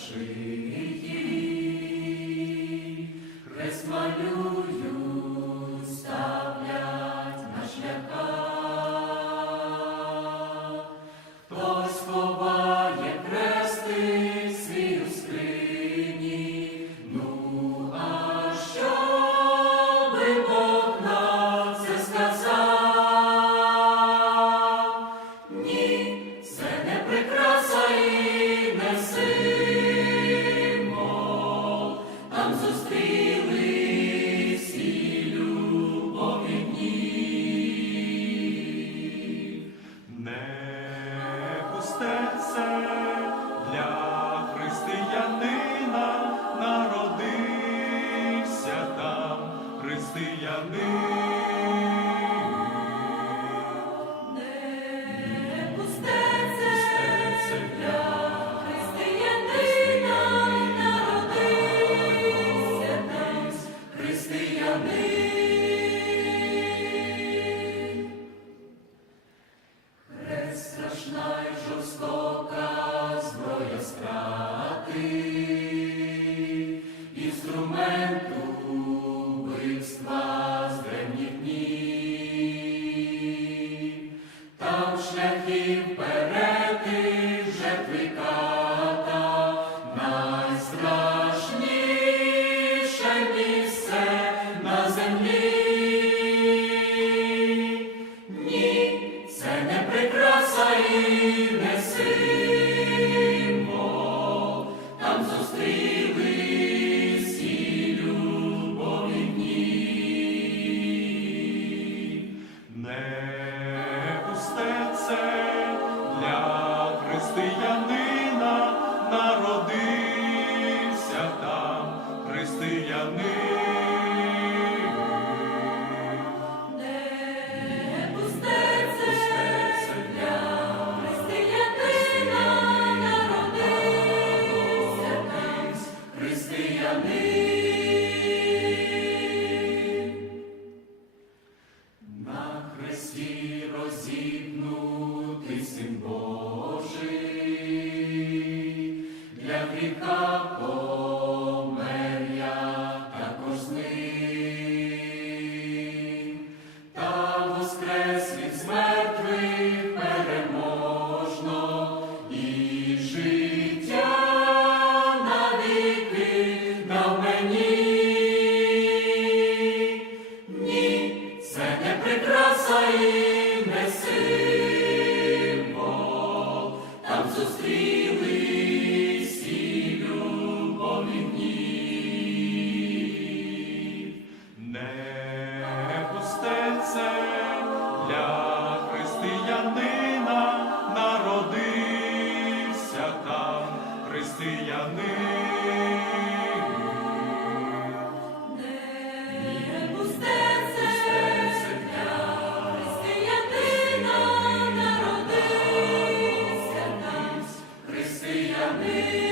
шиї, жорстока зброя страти, інструменту Божий, для гріха Для християнина народився там християнин. Не пустеться християнина народився там християнин.